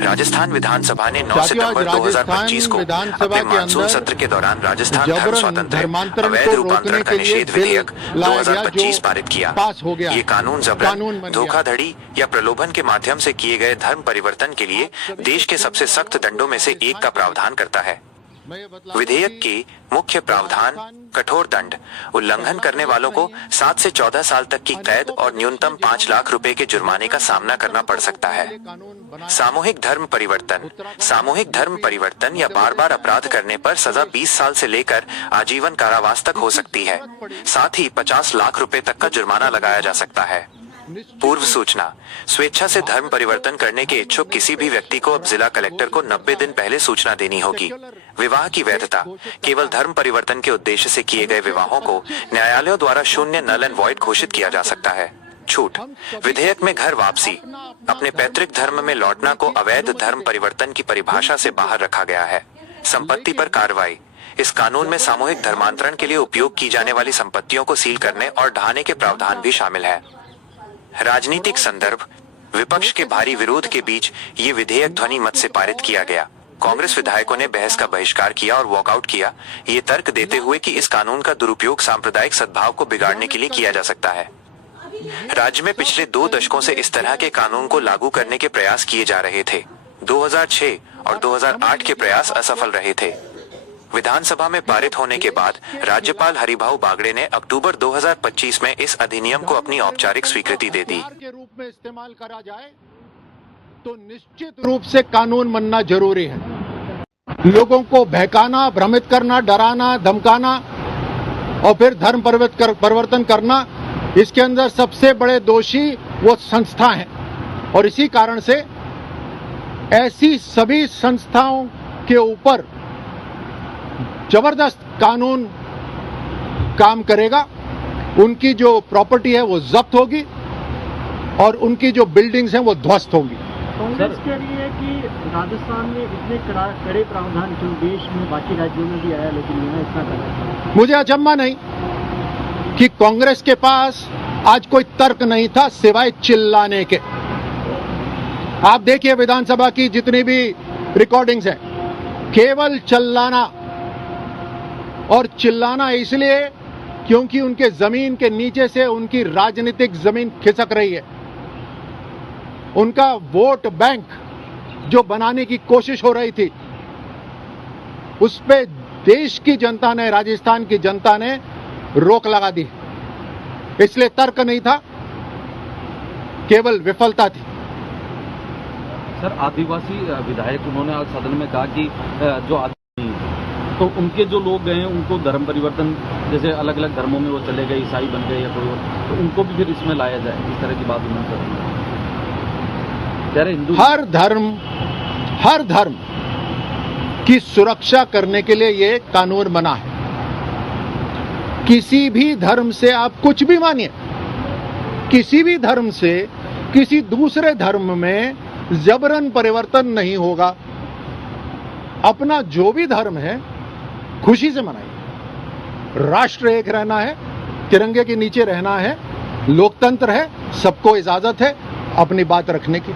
राजस्थान विधानसभा ने 9 सितंबर 2025 को अपने मानसून सत्र के दौरान राजस्थान धर्म स्वातंत्र्य अवैध रूपांतरण का निषेध विधेयक 2025 पारित किया। ये कानून जबरन, धोखाधड़ी या प्रलोभन के माध्यम से किए गए धर्म परिवर्तन के लिए देश के सबसे सख्त दंडों में से एक का प्रावधान करता है। विधेयक के मुख्य प्रावधान कठोर दंड, उल्लंघन करने वालों को 7 से 14 साल तक की कैद और न्यूनतम 5 लाख रुपए के जुर्माने का सामना करना पड़ सकता है। सामूहिक धर्म परिवर्तन या बार बार अपराध करने पर सजा 20 साल से लेकर आजीवन कारावास तक हो सकती है। साथ ही 50 लाख रुपए तक का जुर्माना लगाया जा सकता है। पूर्व सूचना, स्वेच्छा से धर्म परिवर्तन करने के इच्छुक किसी भी व्यक्ति को अब जिला कलेक्टर को 90 दिन पहले सूचना देनी होगी। विवाह की वैधता, केवल धर्म परिवर्तन के उद्देश्य से किए गए विवाहों को न्यायालयों द्वारा शून्य, नल एंड वॉइड घोषित किया जा सकता है। छूट, विधेयक में घर वापसी, अपने पैतृक धर्म में लौटना को अवैध धर्म परिवर्तन की परिभाषा से बाहर रखा गया है। संपत्ति पर कार्रवाई, इस कानून में सामूहिक धर्मांतरण के लिए उपयोग की जाने वाली संपत्तियों को सील करने और ढहाने के प्रावधान भी शामिल है। राजनीतिक संदर्भ, विपक्ष के भारी विरोध के बीच ये विधेयक ध्वनि मत से पारित किया गया। कांग्रेस विधायकों ने बहस का बहिष्कार किया और वॉकआउट किया, ये तर्क देते हुए कि इस कानून का दुरुपयोग सांप्रदायिक सद्भाव को बिगाड़ने के लिए किया जा सकता है। राज्य में पिछले 2 दशकों से इस तरह के कानून को लागू करने के प्रयास किए जा रहे थे। 2006 और 2008 के प्रयास असफल रहे थे। विधानसभा में पारित होने के बाद राज्यपाल हरिभाऊ बागड़े ने अक्टूबर 2025 में इस अधिनियम को अपनी औपचारिक स्वीकृति दे दी। के रूप में इस्तेमाल करा जाए तो निश्चित रूप से कानून बनना जरूरी है। लोगों को बहकाना, भ्रमित करना, डराना, धमकाना और फिर धर्म परिवर्तन करना, इसके अंदर सबसे बड़े दोषी वो संस्था हैं। और इसी कारण से ऐसी सभी संस्थाओं के ऊपर जबरदस्त कानून काम करेगा। उनकी जो प्रॉपर्टी है वो जब्त होगी और उनकी जो बिल्डिंग्स हैं वो ध्वस्त होंगी। कांग्रेस कह रही है कि राजस्थान में इतने कड़े प्रावधान क्यों देश में बाकी राज्यों में भी आया लेकिन यहाँ इतना कड़ा। मुझे अचंभा नहीं कि कांग्रेस के पास आज कोई तर्क नहीं था सिवाय चिल्लाने के। आप देखिए विधानसभा की जितनी भी रिकॉर्डिंग्स हैं, केवल चिल्लाना, और चिल्लाना इसलिए क्योंकि उनके जमीन के नीचे से उनकी राजनीतिक जमीन खिसक रही है। उनका वोट बैंक जो बनाने की कोशिश हो रही थी, उस पे देश की जनता ने, राजस्थान की जनता ने रोक लगा दी। इसलिए तर्क नहीं था, केवल विफलता थी। सर, आदिवासी विधायक उन्होंने आज सदन में कहा कि जो तो उनके जो लोग गए हैं उनको धर्म परिवर्तन, जैसे अलग अलग धर्मों में वो चले गए, ईसाई बन गए या कोई और, तो उनको भी फिर इसमें लाया जाए, इस तरह की बात उन्होंने कही। हिंदू हर धर्म की सुरक्षा करने के लिए ये कानून बना है। किसी भी धर्म से आप कुछ भी मानिए, किसी भी धर्म से किसी दूसरे धर्म में जबरन परिवर्तन नहीं होगा। अपना जो भी धर्म है खुशी से मनाइए। राष्ट्र एक रहना है, तिरंगे के नीचे रहना है, लोकतंत्र है, सबको इजाजत है अपनी बात रखने की।